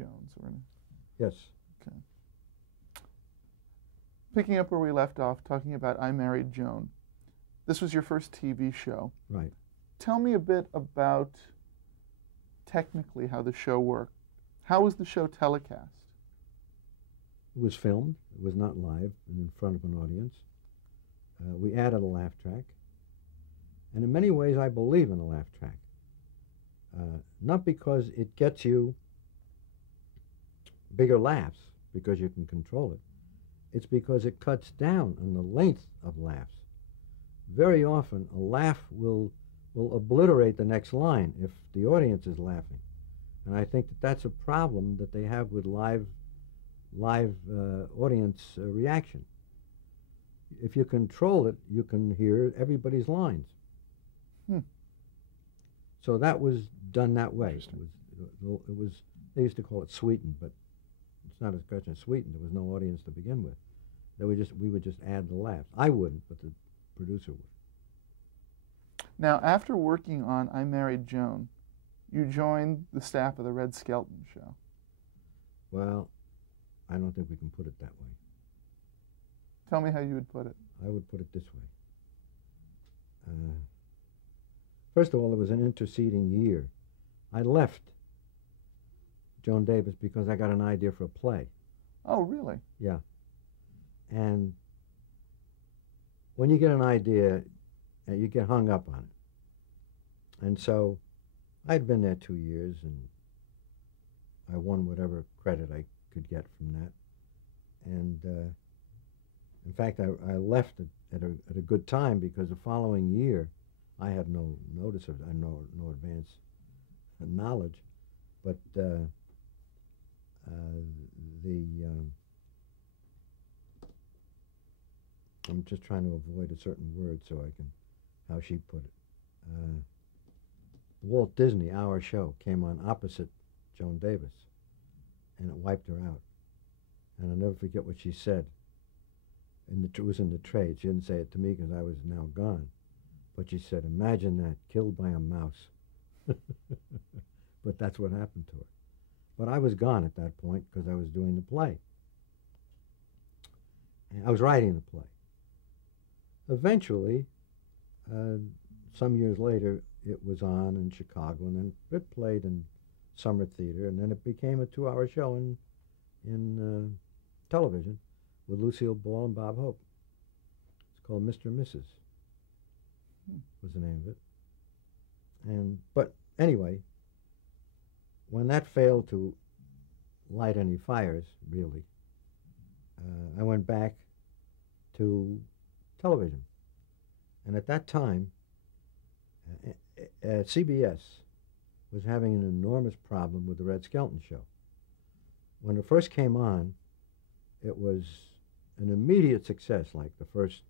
Jones, or Yes. okay. Picking up where we left off, talking about I Married Joan. This was your first TV show. Right. Tell me a bit about technically how the show worked. How was the show telecast? It was filmed. It was not live and in front of an audience. We added a laugh track. And in many ways, I believe in a laugh track. Not because it gets you bigger laughs, because you can control it. It's because it cuts down on the length of laughs. Very often, a laugh will obliterate the next line if the audience is laughing. And I think that that's a problem that they have with live audience reaction. If you control it, you can hear everybody's lines. So that was done that way. It was, they used to call it sweetened, but it's not a question of sweetened. There was no audience to begin with. We would just add the laughs. I wouldn't, but the producer would. Now, after working on I Married Joan, you joined the staff of the Red Skelton Show. Well, I don't think we can put it that way. Tell me how you would put it. I would put it this way. First of all, it was an interceding year. I left Joan Davis because I got an idea for a play. Oh, really? Yeah. And when you get an idea, you get hung up on it. And so I'd been there 2 years, and I won whatever credit I could get from that. And in fact, I left at a good time, because the following year I had no notice of it, no advance knowledge, but I'm just trying to avoid a certain word so I can, how she put it. Walt Disney, our show, came on opposite Joan Davis, and it wiped her out. And I'll never forget what she said. It was in the trade. She didn't say it to me because I was now gone. But she said, "Imagine that, killed by a mouse." But that's what happened to her. But I was gone at that point because I was doing the play. And I was writing the play. Eventually, some years later, it was on in Chicago, and then it played in summer theater, and then it became a 2-hour show in television with Lucille Ball and Bob Hope. It's called Mr. and Mrs. was the name of it. But anyway, when that failed to light any fires, really, I went back to television. And at that time, CBS was having an enormous problem with the Red Skelton Show. When it first came on, it was an immediate success, like the first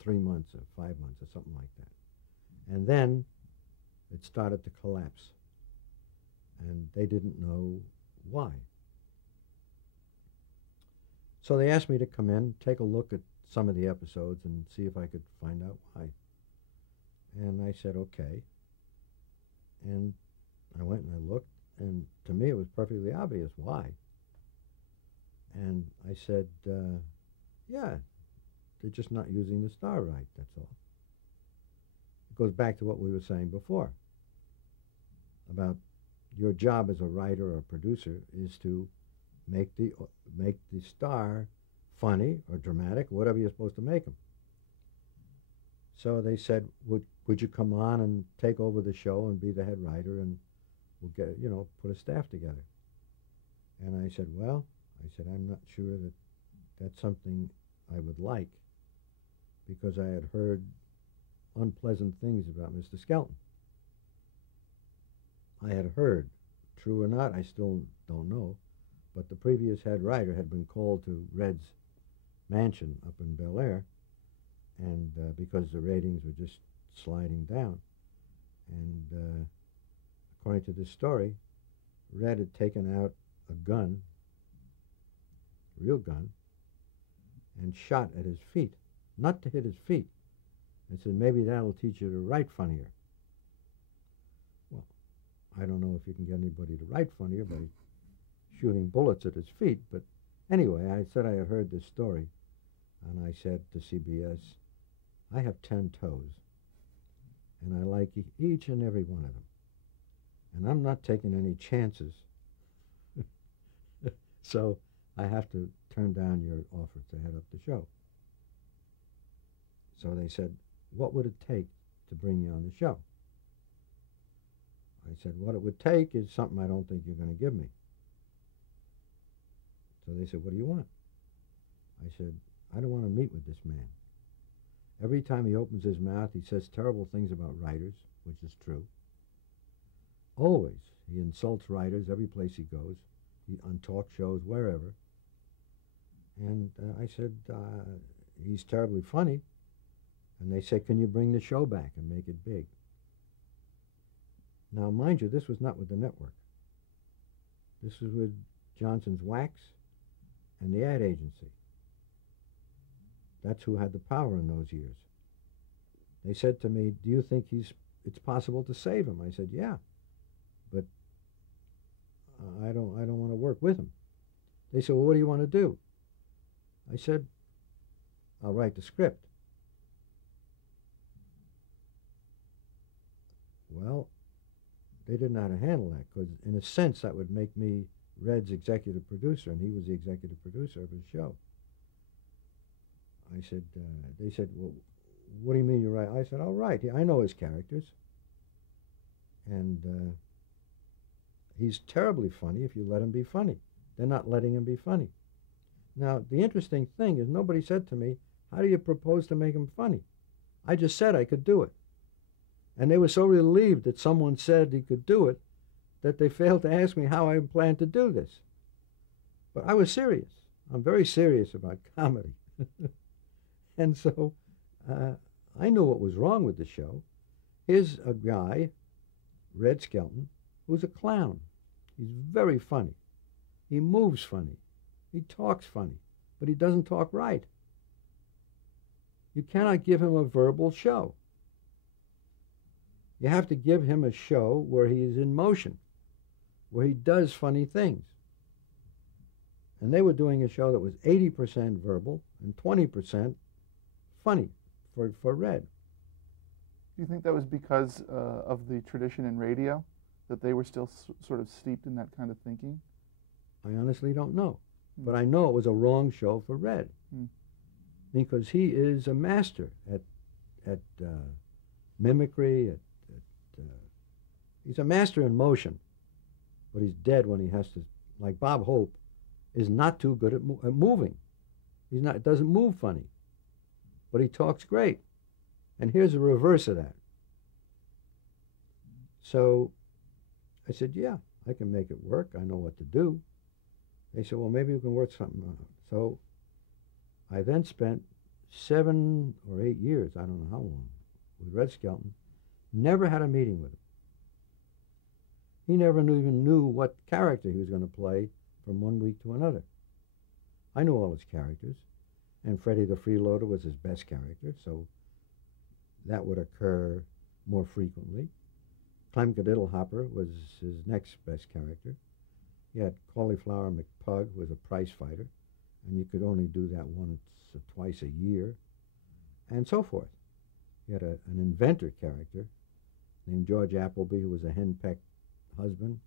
3 months or 5 months or something like that. And then it started to collapse. And they didn't know why. So they asked me to come in, take a look at some of the episodes and see if I could find out why. And I said, okay. And I went and I looked, and to me it was perfectly obvious why. And I said, yeah, they're just not using the star right, that's all. It goes back to what we were saying before about your job as a writer or a producer is to make the star funny or dramatic, whatever you're supposed to make them. So they said, would you come on and take over the show and be the head writer, and we'll get, put a staff together. And I said, well, I'm not sure that that's something I would like, because I had heard unpleasant things about Mr. Skelton. I had heard, true or not, I still don't know, but the previous head writer had been called to Red's mansion up in Bel Air, and because the ratings were just sliding down. And according to this story, Red had taken out a gun, a real gun, and shot at his feet, not to hit his feet, and said, maybe that'll teach you to write funnier. Well, I don't know if you can get anybody to write funnier by shooting bullets at his feet. But anyway, I said I had heard this story, and I said to CBS, I have 10 toes, and I like each and every one of them, and I'm not taking any chances. So I have to turn down your offer to head up the show. So they said, what would it take to bring you on the show? I said, what it would take is something I don't think you're going to give me. So they said, what do you want? I said, I don't want to meet with this man. Every time he opens his mouth, he says terrible things about writers, which is true. Always. He insults writers every place he goes, on talk shows, wherever. And I said, he's terribly funny. And they said, can you bring the show back and make it big? Now, mind you, this was not with the network. This was with Johnson's Wax and the ad agency. That's who had the power in those years. They said to me, do you think it's possible to save him? I said, yeah, but I don't want to work with him. They said, well, what do you want to do? I said, I'll write the script. Well, they didn't know how to handle that, because in a sense that would make me Red's executive producer, and he was the executive producer of his show. I said, they said, well, what do you mean you write? I said, I'll write. I know his characters. And he's terribly funny if you let him be funny. They're not letting him be funny. Now, the interesting thing is nobody said to me, how do you propose to make him funny? I just said I could do it. And they were so relieved that someone said he could do it that they failed to ask me how I planned to do this. But I was serious. I'm very serious about comedy. And so I knew what was wrong with the show. Here's a guy, Red Skelton, who's a clown. He's very funny. He moves funny. He talks funny, but he doesn't talk right. You cannot give him a verbal show. You have to give him a show where he is in motion, where he does funny things. And they were doing a show that was 80% verbal and 20% funny for Red. Do you think that was because of the tradition in radio, that they were still sort of steeped in that kind of thinking? I honestly don't know. But I know it was a wrong show for Red, because he is a master at mimicry. He's a master in motion, but he's dead when he has to. Like Bob Hope is not too good at moving. He's not. Doesn't move funny, but he talks great. And here's the reverse of that. So I said, yeah, I can make it work. I know what to do. They said, well, maybe we can work something out. So I then spent 7 or 8 years, I don't know how long, with Red Skelton. Never had a meeting with him. He never even knew what character he was going to play from one week to another. I knew all his characters, and Freddie the Freeloader was his best character, so that would occur more frequently. Clem Diddlehopper was his next best character. He had Cauliflower McPug, who was a prize fighter, and you could only do that once or twice a year, and so forth. He had an inventor character named George Appleby, who was a henpecked husband.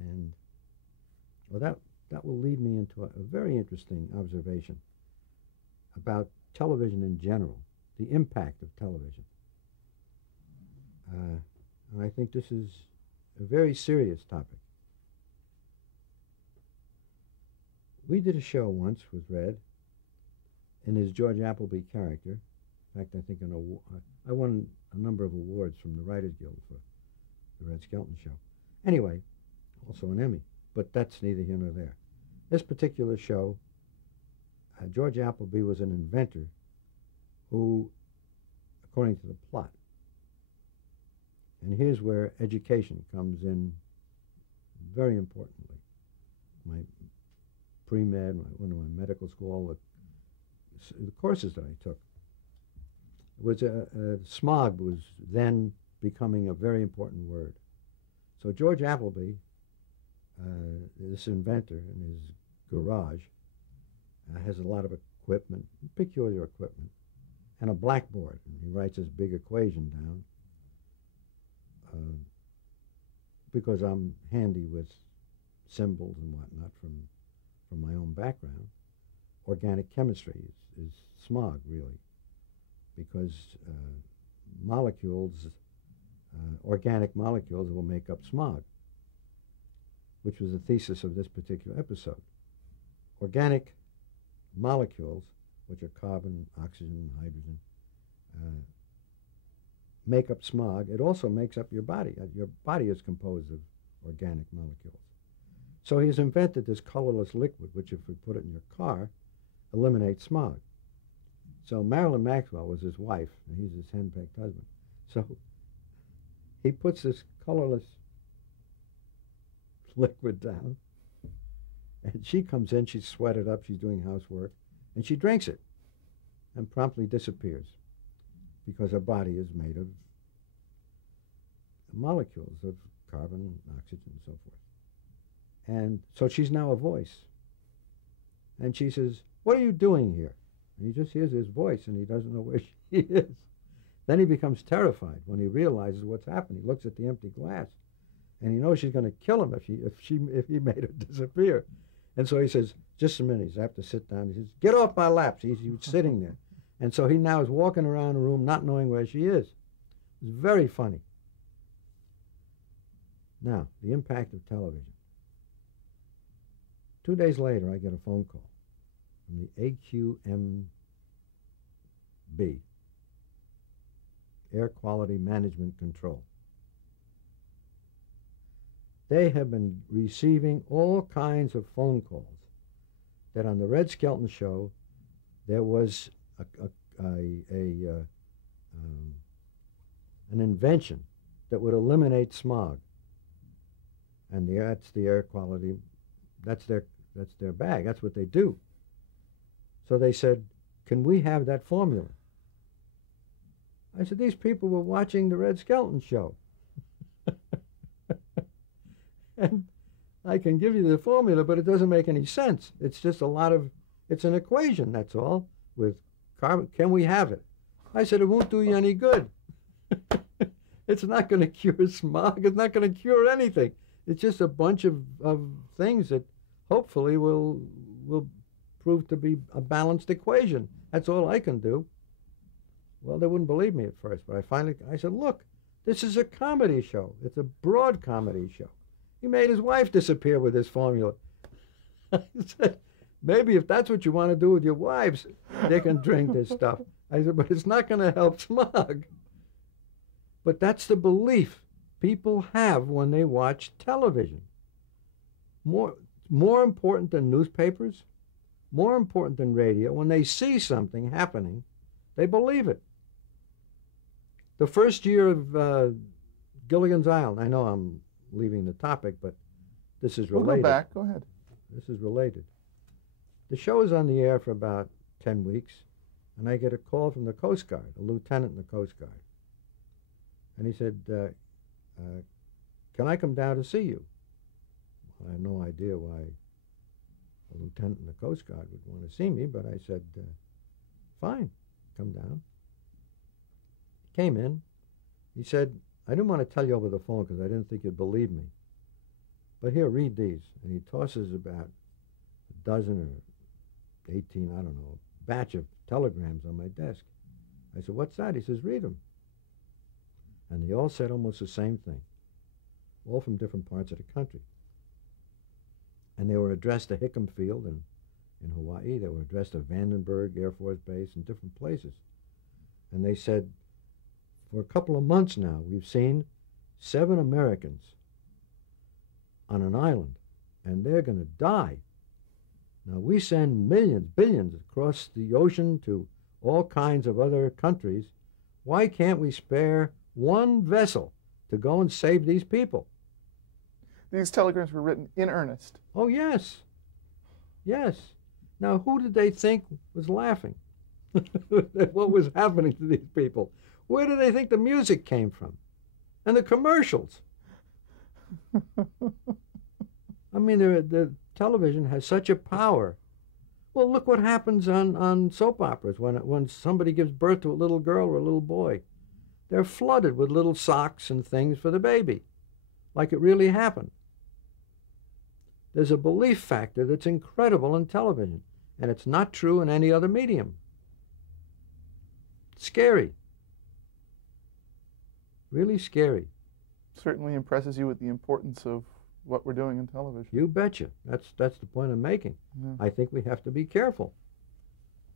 And well, that will lead me into a very interesting observation about television in general, the impact of television. And I think this is a very serious topic. We did a show once with Red in his George Appleby character. In fact, I think I won a number of awards from the Writers Guild for the Red Skelton show. Anyway, also an Emmy, but that's neither here nor there. This particular show, George Appleby was an inventor who, according to the plot, and here's where education comes in very importantly. My pre-med, one of my medical school, all the courses that I took, was smog was then becoming a very important word. So George Appleby this inventor in his garage has a lot of equipment, peculiar equipment, and a blackboard. And he writes this big equation down because I'm handy with symbols and whatnot from my own background. Organic chemistry is smog, really, because organic molecules will make up smog, which was the thesis of this particular episode. Organic molecules, which are carbon, oxygen, hydrogen, make up smog. It also makes up your body. Your body is composed of organic molecules. So he's invented this colorless liquid, which if we put it in your car, eliminates smog. So Marilyn Maxwell was his wife, and he's his henpecked husband. So he puts this colorless liquid down, and she comes in, she's sweated up, she's doing housework, and she drinks it and promptly disappears because her body is made of molecules of carbon, oxygen, and so forth. And so she's now a voice. And she says, "What are you doing here?" And he just hears his voice, and he doesn't know where she is. Then he becomes terrified when he realizes what's happened. He looks at the empty glass, and he knows she's going to kill him if he made her disappear. And so he says, "Just a minute." He's have to sit down. He says, "Get off my lap." He's sitting there. And so he now is walking around the room not knowing where she is. It's very funny. Now, the impact of television. 2 days later, I get a phone call from the AQMB, Air Quality Management Control. They have been receiving all kinds of phone calls that on the Red Skelton show there was an invention that would eliminate smog, and that's the air quality. That's their bag. That's what they do. So they said, "Can we have that formula?" I said, "These people were watching the Red Skelton show." And I can give you the formula, but it doesn't make any sense. It's just it's an equation, that's all, with carbon. Can we have it? I said, "It won't do you any good." It's not going to cure smog. It's not going to cure anything. It's just a bunch of things that hopefully will prove to be a balanced equation. That's all I can do. Well, they wouldn't believe me at first, but I said, "Look, this is a comedy show. It's a broad comedy show. He made his wife disappear with this formula." I said, "Maybe if that's what you want to do with your wives, they can drink this stuff." I said, "But it's not going to help smog." But that's the belief people have when they watch television. More important than newspapers, more important than radio. When they see something happening, they believe it. The first year of Gilligan's Island, I know I'm leaving the topic, but this is related. We'll go back. Go ahead. This is related. The show is on the air for about 10 weeks, and I get a call from the Coast Guard, a lieutenant in the Coast Guard. And he said, "Can I come down to see you?" I have no idea why a lieutenant in the Coast Guard would want to see me, but I said, "Fine, come down." He came in. He said, "I didn't want to tell you over the phone because I didn't think you'd believe me. But here, read these." And he tosses about a dozen or 18, I don't know, a batch of telegrams on my desk. I said, "What's that?" He says, "Read them." And they all said almost the same thing, all from different parts of the country. And they were addressed to Hickam Field in Hawaii. They were addressed to Vandenberg Air Force Base and different places. And they said, "For a couple of months now, we've seen 7 Americans on an island, and they're going to die. Now, we send millions, billions across the ocean to all kinds of other countries. Why can't we spare one vessel to go and save these people?" These telegrams were written in earnest. Oh, yes. Yes. Now, who did they think was laughing? What was happening to these people? Where did they think the music came from? And the commercials? I mean, the television has such a power. Well, look what happens on soap operas when somebody gives birth to a little girl or a little boy. They're flooded with little socks and things for the baby, like it really happened. There's a belief factor that's incredible in television, and it's not true in any other medium. Scary. Really scary. Certainly impresses you with the importance of what we're doing in television. You betcha. That's the point I'm making. Yeah. I think we have to be careful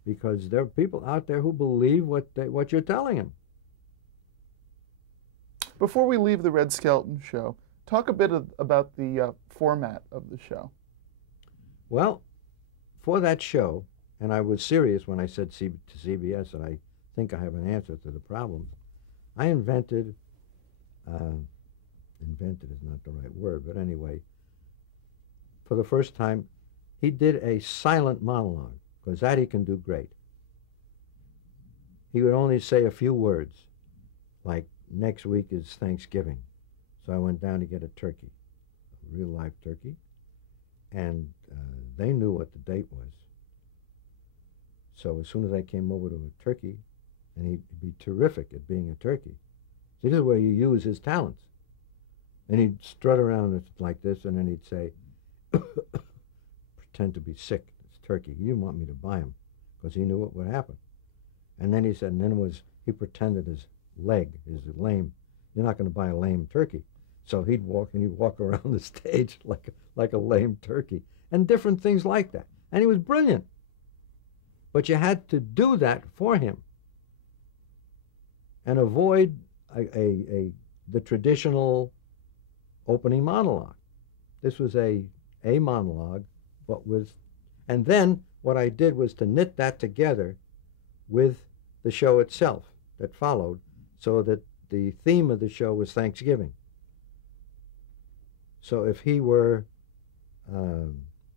because there are people out there who believe what you're telling them. Before we leave the Red Skelton show, talk a bit about the format of the show. Well, for that show, and I was serious when I said to CBS that I think I have an answer to the problem, I invented is not the right word, but anyway, for the first time, he did a silent monologue, because that he can do great. He would only say a few words, like, next week is Thanksgiving. So I went down to get a turkey, a real live turkey, and they knew what the date was. So as soon as I came over to a turkey, and he'd be terrific at being a turkey. See, this is where you use his talents. And he'd strut around like this, and then he'd say, pretend to be sick. It's turkey. You didn't want me to buy him, because he knew what would happen. And then he said, and then he pretended his leg is lame. You're not going to buy a lame turkey. So he'd walk around the stage like a lame turkey, and different things like that. And he was brilliant. But you had to do that for him and avoid the traditional opening monologue. This was a monologue, but with, and then what I did was to knit that together with the show itself that followed, so that the theme of the show was Thanksgiving. So if he were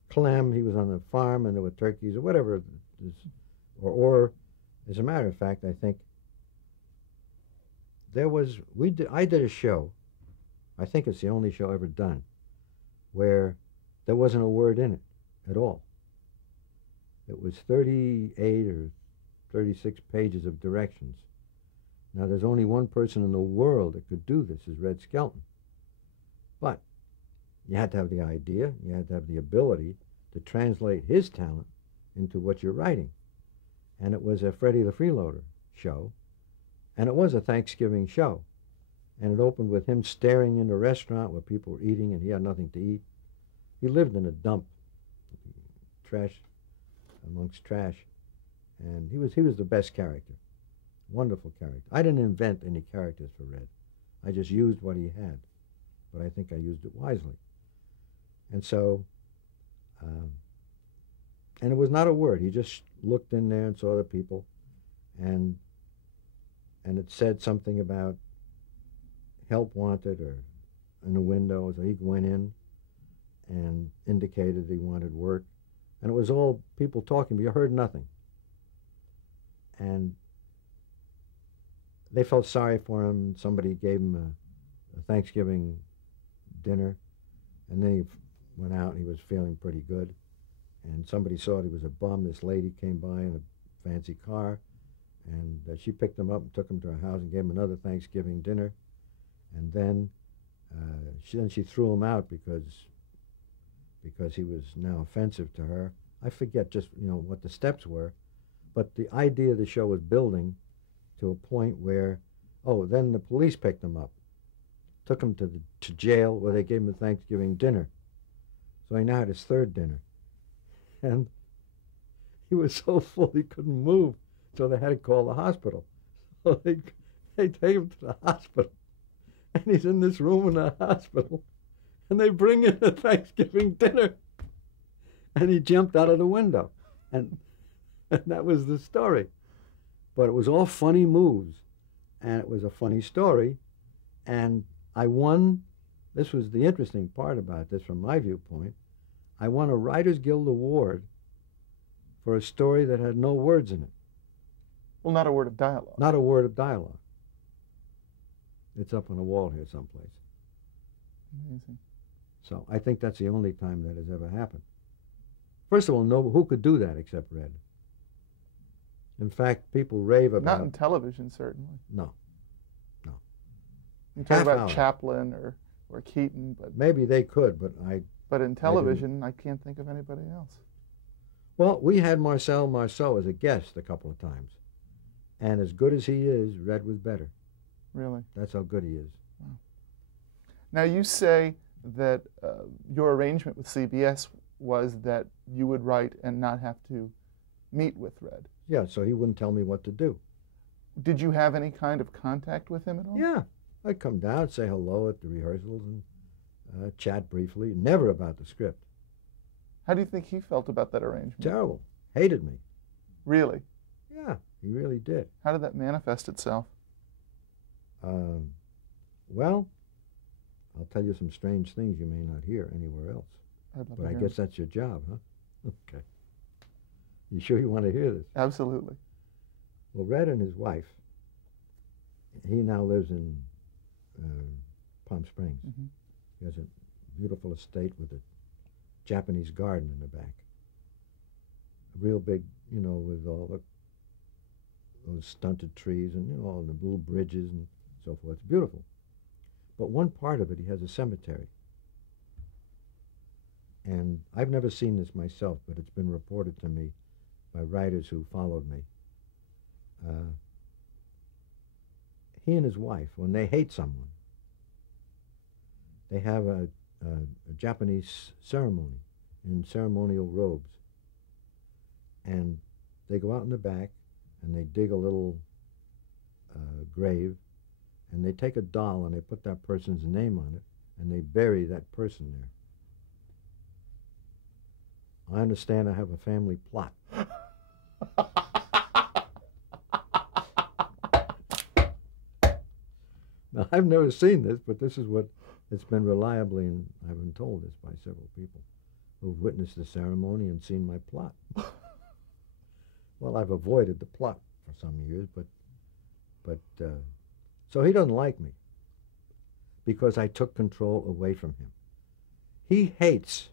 Clem, he was on the farm and there were turkeys or whatever, or as a matter of fact, I think I did a show, I think it's the only show ever done, where there wasn't a word in it at all. It was 38 or 36 pages of directions. Now, there's only one person in the world that could do this, is Red Skelton. But you had to have the idea, you had to have the ability to translate his talent into what you're writing. And it was a Freddie the Freeloader show, and it was a Thanksgiving show. And it opened with him staring in a restaurant where people were eating and he had nothing to eat. He lived in a dump, trash amongst trash. And he was the best character. Wonderful character. I didn't invent any characters for Red. I just used what he had. But I think I used it wisely. And so, and it was not a word. He just looked in there and saw the people. And it said something about help wanted or in the window. So he went in and indicated he wanted work. And it was all people talking, but you heard nothing. And they felt sorry for him. Somebody gave him a Thanksgiving dinner, and then he went out and he was feeling pretty good. And somebody saw he was a bum. This lady came by in a fancy car, and she picked him up and took him to her house and gave him another Thanksgiving dinner. And then she threw him out because he was now offensive to her. I forget just what the steps were, but the idea of the show was building to a point where, then the police picked him up, took him to jail where they gave him a Thanksgiving dinner. So he now had his third dinner. And he was so full he couldn't move, so they had to call the hospital. So they take him to the hospital, and he's in this room in the hospital, and they bring in the Thanksgiving dinner, and he jumped out of the window. And that was the story. But it was all funny moves, and it was a funny story, and I won. This was the interesting part about this from my viewpoint. I won a Writers Guild Award for a story that had no words in it. Well, not a word of dialogue. Not a word of dialogue. It's up on a wall here someplace. Amazing. So I think that's the only time that has ever happened. First of all, who could do that except Red? In fact, people rave about... Not in television, certainly. No, no. You talk about Half-hour. Chaplin or Keaton, but maybe they could, but But in television, I can't think of anybody else. Well, we had Marcel Marceau as a guest a couple of times. And as good as he is, Red was better. Really? That's how good he is. Wow. Now, you say that your arrangement with CBS was that you would write and not have to meet with Red. Yeah, so he wouldn't tell me what to do. Did you have any kind of contact with him at all? Yeah. I'd come down, say hello at the rehearsals, and chat briefly. Never about the script. How do you think he felt about that arrangement? Terrible. Hated me. Really? Yeah, he really did. How did that manifest itself? Well, I'll tell you some strange things you may not hear anywhere else. But I guess that's your job, huh? Okay. You sure you want to hear this? Absolutely. Well, Red and his wife, he now lives in Palm Springs. Mm-hmm. He has a beautiful estate with a Japanese garden in the back. A real big, with all those stunted trees and, all the little bridges and so forth. It's beautiful. But one part of it, he has a cemetery. And I've never seen this myself, but it's been reported to me by writers who followed me. He and his wife, when they hate someone, they have a Japanese ceremony in ceremonial robes. And they go out in the back and they dig a little grave, and they take a doll and they put that person's name on it, and they bury that person there. I understand I have a family plot. Now, I've never seen this, but this is what it's been reliably, and I've been told this by several people who've witnessed the ceremony and seen my plot. Well, I've avoided the plot for some years, but so he doesn't like me because I took control away from him. He hates,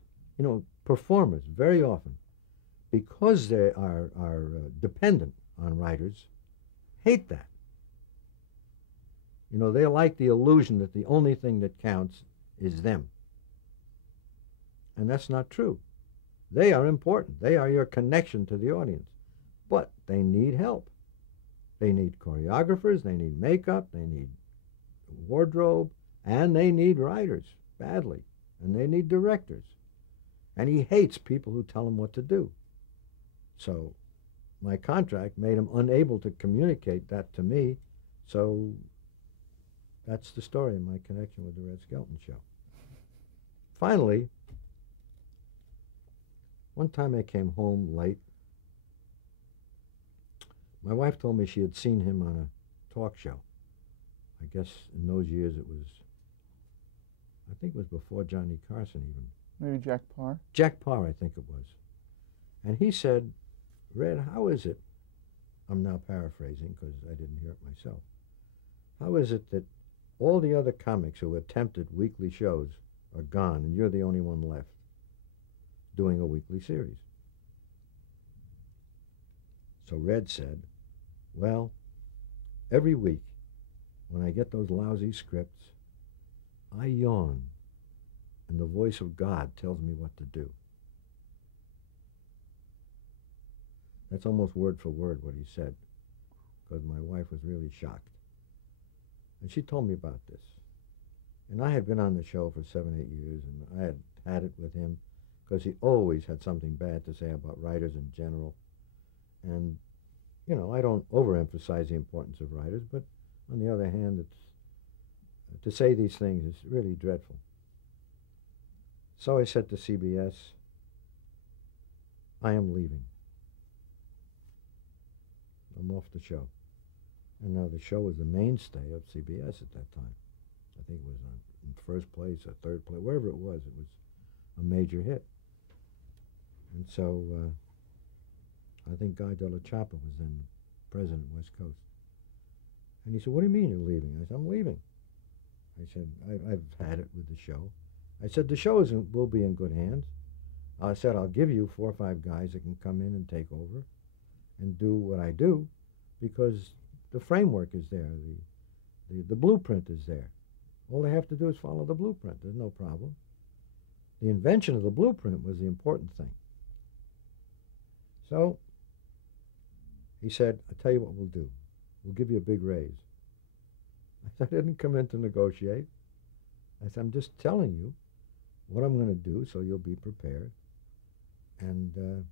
performers very often, because they are dependent on writers, hate that. They like the illusion that the only thing that counts is them. And that's not true. They are important. They are your connection to the audience. But they need help. They need choreographers, they need makeup, they need wardrobe, and they need writers badly. And they need directors. And he hates people who tell him what to do. So my contract made him unable to communicate that to me. So that's the story of my connection with the Red Skelton Show. Finally, one time I came home late. My wife told me she had seen him on a talk show. I guess in those years I think it was before Johnny Carson even. Maybe Jack Parr? Jack Parr, I think it was. And he said, Red, how is it, I'm now paraphrasing because I didn't hear it myself, how is it that all the other comics who attempted weekly shows are gone and you're the only one left doing a weekly series? So Red said, well, every week when I get those lousy scripts, I yawn and the voice of God tells me what to do. That's almost word for word what he said, because my wife was really shocked. And she told me about this. And I had been on the show for 7, 8 years, and I had had it with him because he always had something bad to say about writers in general. And, I don't overemphasize the importance of writers, but on the other hand, to say these things is really dreadful. So I said to CBS, I am leaving. I'm off the show. And now the show was the mainstay of CBS at that time. I think it was in first place or third place, wherever it was a major hit. And so I think Guy de la Chapa was then president of West Coast. And he said, what do you mean you're leaving? I said, I'm leaving. I said, I've had it with the show. I said, the show will be in good hands. I said, I'll give you 4 or 5 guys that can come in and take over and do what I do, because the framework is there. The blueprint is there. All they have to do is follow the blueprint. There's no problem. The invention of the blueprint was the important thing. So he said, I'll tell you what we'll do. We'll give you a big raise. I said, I didn't come in to negotiate. I said, I'm just telling you what I'm going to do so you'll be prepared. And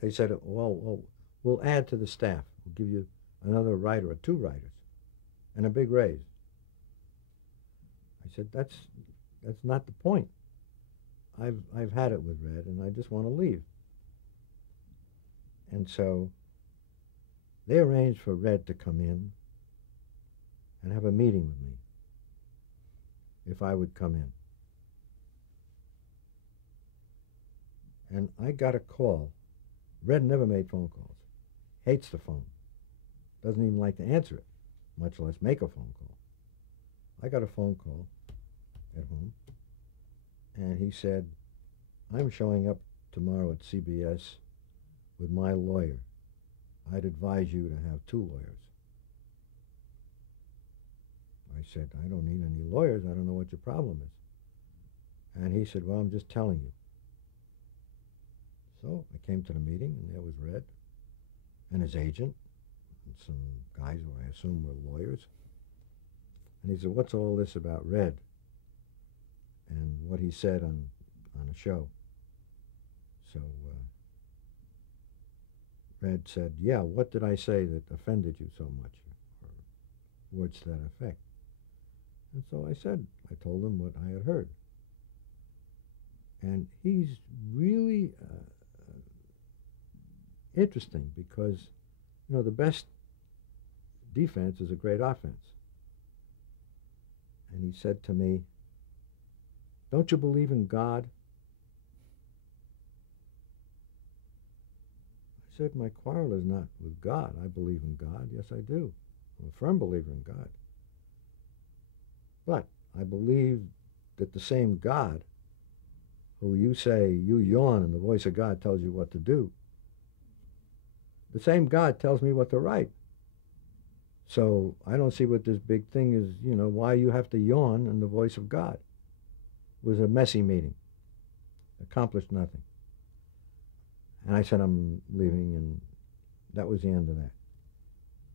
they said, well, we'll add to the staff. We'll give you another writer or 2 writers and a big raise. I said, that's not the point. I've had it with Red, and I just want to leave. And so they arranged for Red to come in and have a meeting with me if I would come in. And I got a call. Red never made phone calls. Hates the phone. Doesn't even like to answer it, much less make a phone call. I got a phone call at home, and he said, I'm showing up tomorrow at CBS with my lawyer. I'd advise you to have 2 lawyers. I said, I don't need any lawyers. I don't know what your problem is. And he said, well, I'm just telling you. So I came to the meeting, and there was Red and his agent and some guys who I assume were lawyers. And he said, what's all this about Red and what he said on a show? So Red said, yeah, what did I say that offended you so much? Or words to that effect. And so I told him what I had heard. And he's really interesting because, you know, the best defense is a great offense. And he said to me, don't you believe in God? I said, my quarrel is not with God. I believe in God. Yes, I do. I'm a firm believer in God. But I believe that the same God who you say you yawn and the voice of God tells you what to do, the same God tells me what to write. So I don't see what this big thing is, you know, why you have to yawn and the voice of God. It was a messy meeting. Accomplished nothing. And I said, I'm leaving, and that was the end of that.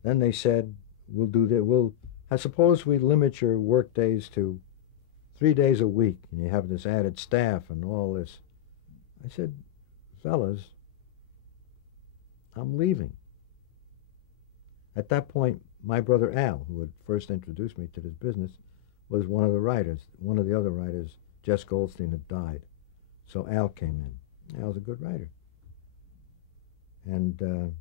Then they said, we'll do that. I suppose we limit your work days to 3 days a week, and you have this added staff and all this. I said, fellas, I'm leaving. At that point, my brother Al, who had first introduced me to this business, was one of the writers. One of the other writers, Jess Goldstein, had died. So Al came in. Al's a good writer. And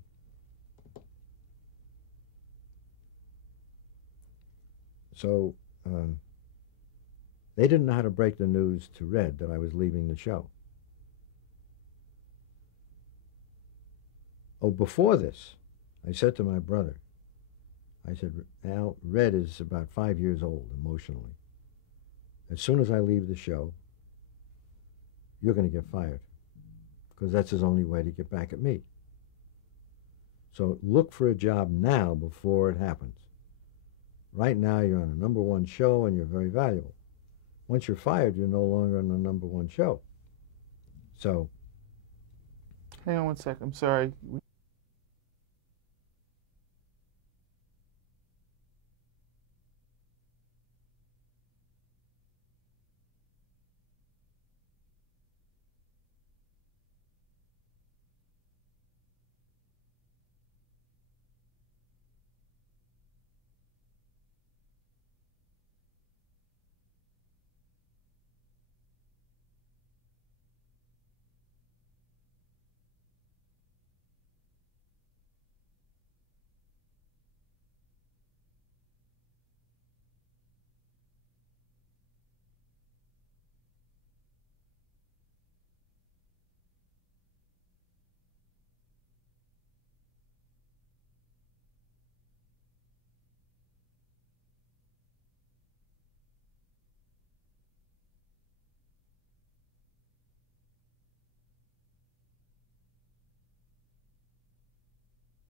so they didn't know how to break the news to Red that I was leaving the show. Oh, before this, I said to my brother, I said, Al, Red is about 5 years old emotionally. As soon as I leave the show, you're going to get fired, because that's his only way to get back at me. So look for a job now before it happens. Right now you're on a #1 show and you're very valuable. Once you're fired, you're no longer on the #1 show. So. Hang on one sec. I'm sorry.